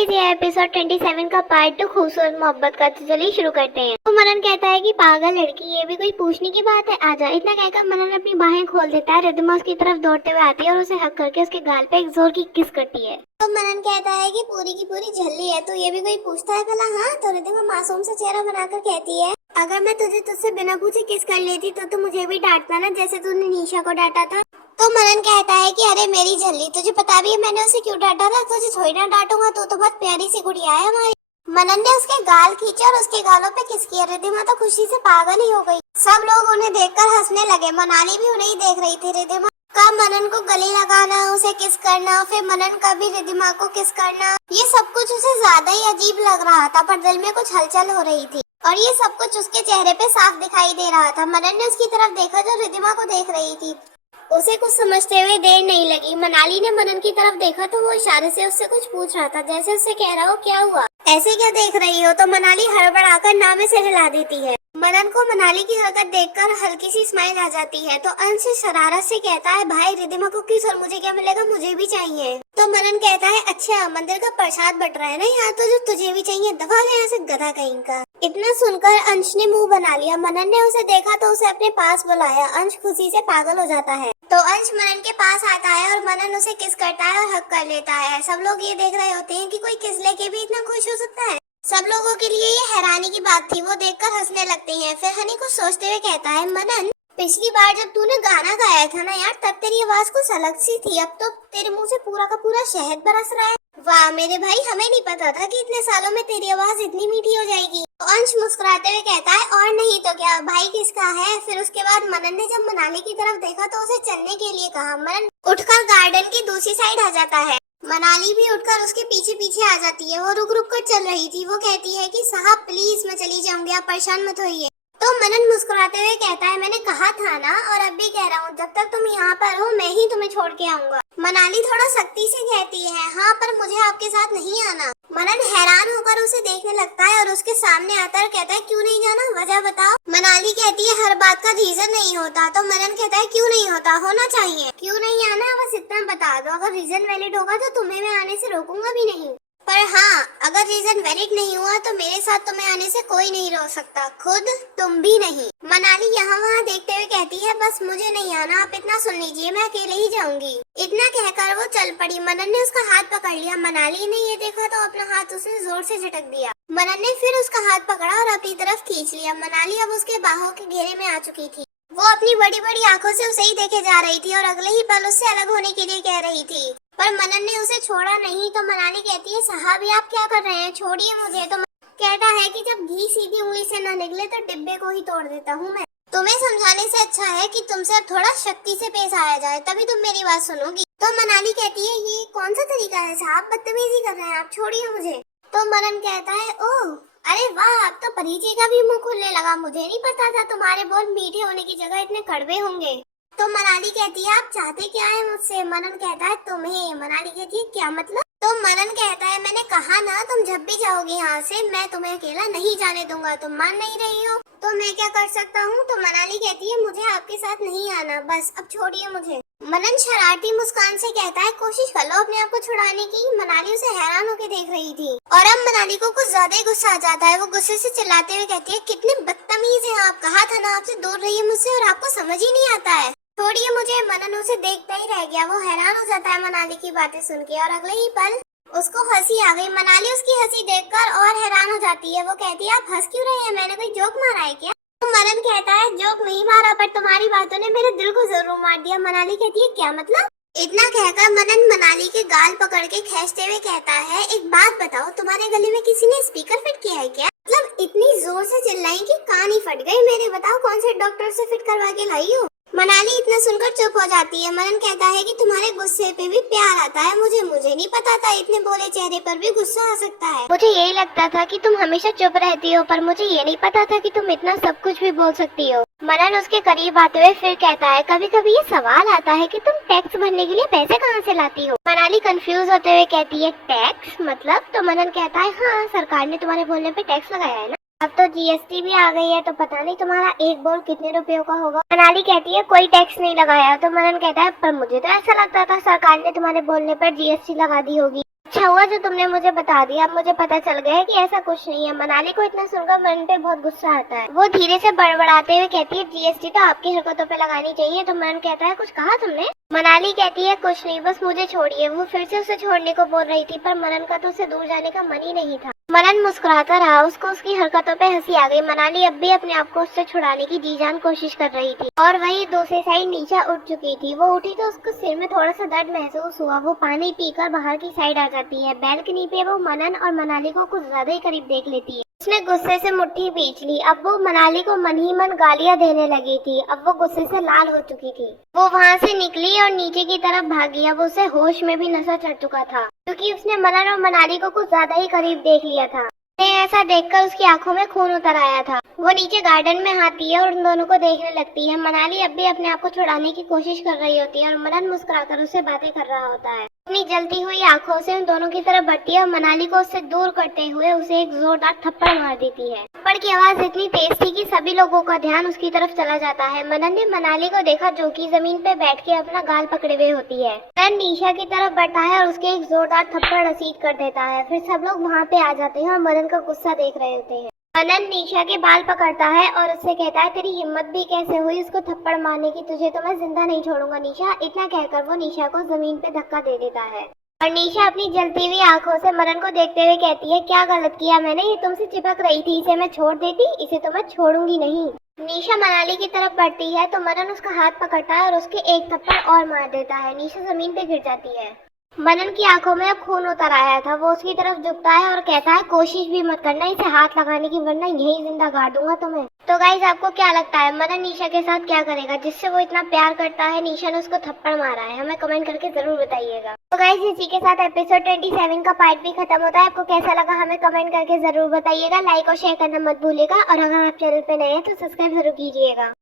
Guys, ये episode 27 का part 2 खूबसूरत मोहब्बत का। तो चलिए शुरू करते हैं। तो मनन कहता है कि पागल लड़की, ये भी कोई पूछने की बात है, आजा। इतना कहकर मनन अपनी बाहें खोल देता है। रिद्धिमा उसकी तरफ दौड़ते हुए आती है और उसे हक करके उसके गाल पे एक जोर की किस करती है। तो मनन कहता है कि पूरी की पूरी झल्ली है, तो ये भी कोई पूछता है भला? हाँ। तो रिद्धिमा मासूम सा चेहरा बनाकर कहती है, अगर मैं तुझसे बिना पूछे किस कर लेती तो मुझे भी डांटता ना, जैसे तूने निशा को डांटा था। तो मनन कहता है कि अरे मेरी झल्ली, तुझे पता भी है मैंने उसे क्यों डांटा था? तुझे थोड़ी ना डांटूंगा, तू तो बहुत प्यारी सी गुड़िया है हमारी। मनन ने उसके गाल खींचे और उसके गालों पे किस किया। रिद्धिमा तो खुशी से पागल ही हो गई। सब लोग उन्हें देखकर हंसने लगे। मनाली भी उन्हें ही देख रही थी। रिद्धिमा का मनन को गले लगाना, उसे किस करना, फिर मनन का भी रिद्धिमा को किस करना, ये सब कुछ उसे ज्यादा ही अजीब लग रहा था। पर दिल में कुछ हलचल हो रही थी और ये सब कुछ उसके चेहरे पे साफ दिखाई दे रहा था। मनन ने उसकी तरफ देखा जो रिद्धिमा को देख रही थी। उसे कुछ समझते हुए देर नहीं लगी। मनाली ने मनन की तरफ देखा तो वो इशारे से उससे कुछ पूछ रहा था, जैसे उससे कह रहा हो क्या हुआ, ऐसे क्या देख रही हो? तो मनाली हड़बड़ाकर नामे से हिला देती है। मनन को मनाली की हरकत देखकर हल्की सी स्माइल आ जाती है। तो अंश शरारत से कहता है, भाई रिद्धिमा को किस और मुझे क्या मिलेगा, मुझे भी चाहिए। तो मनन कहता है, अच्छा मंदिर का प्रसाद बट रहा है ना यहाँ, तो जो तुझे भी चाहिए, दफा गया से गधा कहीं का। इतना सुनकर अंश ने मुंह बना लिया। मनन ने उसे देखा तो उसे अपने पास बुलाया। अंश खुशी से पागल हो जाता है। तो अंश मनन के पास आता है और मनन उसे किस करता है और हक कर लेता है। सब लोग ये देख रहे होते हैं कि कोई किस लेके भी इतना खुश हो सकता है। सब लोगों के लिए ये हैरानी की बात थी। वो देखकर हंसने लगते हैं। फिर हनी कुछ सोचते हुए कहता है, मनन पिछली बार जब तूने गाना गाया था ना यार, तब तेरी आवाज कुछ अलग सी थी, अब तो तेरे मुंह से पूरा का पूरा शहद बरस रहा है। वाह मेरे भाई, हमें नहीं पता था कि इतने सालों में तेरी आवाज इतनी मीठी हो जाएगी। तो अंश मुस्कुराते हुए कहता है, और नहीं तो क्या, भाई किसका है। फिर उसके बाद मनन ने जब मनाली की तरफ देखा तो उसे चलने के लिए कहा। मनन उठकर गार्डन की दूसरी साइड आ जाता है। मनाली भी उठकर उसके पीछे पीछे आ जाती है। वो रुक रुक कर चल रही थी। वो कहती है कि साहब प्लीज मैं चली जाऊंगी, आप परेशान मत होइए। तो मनन मुस्कुराते हुए कहता है, मैंने कहा था ना और अब भी कह रहा हूँ, जब तक तुम यहाँ पर हो मैं ही तुम्हें छोड़ के आऊंगा। मनाली थोड़ा सख्ती से कहती है, हाँ पर मुझे आपके साथ नहीं आना। मनन हैरान होकर उसे देखने लगता है और उसके सामने आता है, कहता है क्यों नहीं जाना, वजह बताओ। मनाली कहती है, हर बात का रीजन नहीं होता। तो मनन कहता है, क्यों नहीं होता, होना चाहिए। क्यों नहीं आना बस इतना बता दो, अगर रीजन वैलिड होगा तो तुम्हें मैं आने से रोकूंगा भी नहीं। पर हाँ, अगर रीजन वैलिड नहीं हुआ तो मेरे साथ तुम्हें आने से कोई नहीं रोक सकता, खुद तुम भी नहीं। मनाली यहाँ वहाँ देखते हुए कहती है, बस मुझे नहीं आना, आप इतना सुन लीजिए, मैं अकेले ही जाऊंगी। इतना कहकर वो चल पड़ी। मनन ने उसका हाथ पकड़ लिया। मनाली ने ये देखा तो अपना हाथ उसे जोर से झटक दिया। मनन ने फिर उसका हाथ पकड़ा और अपनी तरफ खींच लिया। मनाली अब उसके बाहों के घेरे में आ चुकी थी। वो अपनी बड़ी बड़ी आंखों से उसे ही देखे जा रही थी और अगले ही पल उससे अलग होने के लिए कह रही थी। पर मनन ने उसे छोड़ा नहीं। तो मनाली कहती है, साहब ये आप क्या कर रहे हैं, छोड़िए मुझे। तो कहता है कि जब घी सीधी उंगली से न निकले तो डिब्बे को ही तोड़ देता हूँ मैं। तुम्हें समझाने से अच्छा है कि तुमसे अब थोड़ा शक्ति से पेश आया जाए, तभी तुम मेरी बात सुनोगी। तो मनाली कहती है, ये कौन सा तरीका है साहब, बदतमीजी कर रहे हैं आप, छोड़िए मुझे। तो मनन कहता है, ओह अरे वाह, अब तो परिचय का भी मुंह खुलने लगा, मुझे नहीं पता था तुम्हारे बोल मीठे होने की जगह इतने कड़वे होंगे। तो मनाली कहती है, आप चाहते क्या है मुझसे? मनन कहता है, तुम्हें। मनाली कहती है, क्या मतलब? तो मनन कहता है, मैंने कहा ना तुम जब भी जाओगी यहाँ से मैं तुम्हें अकेला नहीं जाने दूंगा, तुम मान नहीं रही हो तो मैं क्या कर सकता हूँ? तो मनाली कहती है, मुझे आपके साथ नहीं आना, बस अब छोड़िए मुझे। मनन शरारती मुस्कान से कहता है, कोशिश कर लो अपने आप को छुड़ाने की। मनाली उसे हैरान होकर देख रही थी और अब मनाली को कुछ ज्यादा ही गुस्सा आ जाता है। वो गुस्से से चिल्लाते हुए कहती है, कितने बदतमीज हैं आप, कहा था ना आपसे दूर रहिए मुझसे और आपको समझ ही नहीं आता है, छोड़िए मुझे। मनन उसे देखता ही रह गया। वो हैरान हो जाता है मनाली की बातें सुन के और अगले ही पल उसको हंसी आ गई। मनाली उसकी हंसी देखकर और हैरान हो जाती है। वो कहती है, आप हंस क्यों रहे हैं, मैंने कोई जोक मारा है क्या? तो मनन कहता है, जोक नहीं मारा, पर तुम्हारी बातों ने मेरे दिल को जरूर मार दिया। मनाली कहती है, क्या मतलब? इतना कहकर मनन मनाली के गाल पकड़ के खींचते हुए कहता है, एक बात बताओ, तुम्हारे गले में किसी ने स्पीकर फिट किया है क्या? मतलब इतनी जोर से चिल्लाई कि कान ही फट गए मेरे। बताओ कौन से डॉक्टर से फिट करवा के लाई हो? मनाली इतना सुनकर चुप हो जाती है। मनन कहता है कि तुम्हारे गुस्से पे भी प्यार आता है, मुझे नहीं पता था इतने बोले चेहरे पर भी गुस्सा आ सकता है। मुझे यही लगता था कि तुम हमेशा चुप रहती हो, पर मुझे ये नहीं पता था कि तुम इतना सब कुछ भी बोल सकती हो। मनन उसके करीब आते हुए फिर कहता है, कभी कभी ये सवाल आता है कि तुम टैक्स भरने के लिए पैसे कहाँ से लाती हो? मनाली कंफ्यूज होते हुए कहती है, टैक्स मतलब? तो मनन कहता है, हाँ सरकार ने तुम्हारे बोलने पे टैक्स लगाया है ना, अब तो जीएसटी भी आ गई है, तो पता नहीं तुम्हारा एक बोल कितने रुपयों का होगा। मनाली कहती है, कोई टैक्स नहीं लगाया। तो मनन कहता है, पर मुझे तो ऐसा लगता था सरकार ने तुम्हारे बोलने पर जीएसटी लगा दी होगी। अच्छा हुआ जो तुमने मुझे बता दिया, अब मुझे पता चल गया है कि ऐसा कुछ नहीं है। मनाली को इतना सुनकर मन पे बहुत गुस्सा आता है। वो धीरे से बड़बड़ाते हुए कहती है जीएसटी तो आपकी हरकतों पे लगानी चाहिए। तो मनन कहता है कुछ कहा तुमने? मनाली कहती है कुछ नहीं, बस मुझे छोड़िए। वो फिर से उसे छोड़ने को बोल रही थी पर मनन का तो उसे दूर जाने का मन ही नहीं था। मनन मुस्कुराता रहा, उसको उसकी हरकतों पे हंसी आ गई। मनाली अब भी अपने आप को उससे छुड़ाने की जी जान कोशिश कर रही थी और वही दूसरी साइड नीचा उठ चुकी थी। वो उठी तो उसको सिर में थोड़ा सा दर्द महसूस हुआ। वो पानी पीकर बाहर की साइड आ जाती है। बैल्कनी पे वो मनन और मनाली को कुछ ज्यादा ही करीब देख लेती है। उसने गुस्से से मुट्ठी भींच ली। अब वो मनाली को मन ही मन गालियां देने लगी थी। अब वो गुस्से से लाल हो चुकी थी। वो वहां से निकली और नीचे की तरफ भागी। अब उसे होश में भी नशा चढ़ चुका था क्योंकि उसने मनन और मनाली को कुछ ज्यादा ही करीब देख लिया था। ऐसा देखकर उसकी आंखों में खून उतर आया था। वो नीचे गार्डन में आती है और उन दोनों को देखने लगती है। मनाली अब भी अपने आप को छुड़ाने की कोशिश कर रही होती है और मनन मुस्कुराकर उससे बातें कर रहा होता है। अपनी जलती हुई आंखों से उन दोनों की तरफ बढ़ती है और मनाली को उससे दूर करते हुए उसे एक जोरदार थप्पड़ मार देती है। थप्पड़ की आवाज इतनी तेज थी कि सभी लोगों का ध्यान उसकी तरफ चला जाता है। मनन ने मनाली को देखा जो कि जमीन पे बैठ के अपना गाल पकड़े हुए होती है। मनन निशा की तरफ बढ़ता है और उसके एक जोरदार थप्पड़ रसीद कर देता है। फिर सब लोग वहाँ पे आ जाते हैं और मनन का गुस्सा देख रहे होते हैं। मनन निशा के बाल पकड़ता है और उससे कहता है तेरी हिम्मत भी कैसे हुई उसको थप्पड़ मारने की, तुझे तो मैं जिंदा नहीं छोड़ूंगा निशा। इतना कहकर वो निशा को जमीन पे धक्का दे देता है और निशा अपनी जलती हुई आंखों से मनन को देखते हुए कहती है क्या गलत किया मैंने, ये तुमसे चिपक रही थी, इसे मैं छोड़ देती, इसे तो मैं छोड़ूंगी नहीं। निशा मनाली की तरफ बढ़ती है तो मनन उसका हाथ पकड़ता है और उसके एक थप्पड़ और मार देता है। निशा जमीन पे गिर जाती है। मनन की आंखों में अब खून उतर आया था। वो उसकी तरफ झुकता है और कहता है कोशिश भी मत करना इसे हाथ लगाने की, वरना यही जिंदा गाड़ दूंगा तुम्हें। तो गाइस आपको क्या लगता है मनन निशा के साथ क्या करेगा जिससे वो इतना प्यार करता है? निशा ने उसको थप्पड़ मारा है, हमें कमेंट करके जरूर बताइएगा। तो गाइस इसी के साथ एपिसोड 27 का पार्ट भी खत्म होता है। आपको कैसा लगा हमें कमेंट करके जरूर बताइएगा। लाइक और शेयर करना मत भूलिएगा और अगर आप चैनल पे नए हैं तो सब्सक्राइब जरूर कीजिएगा।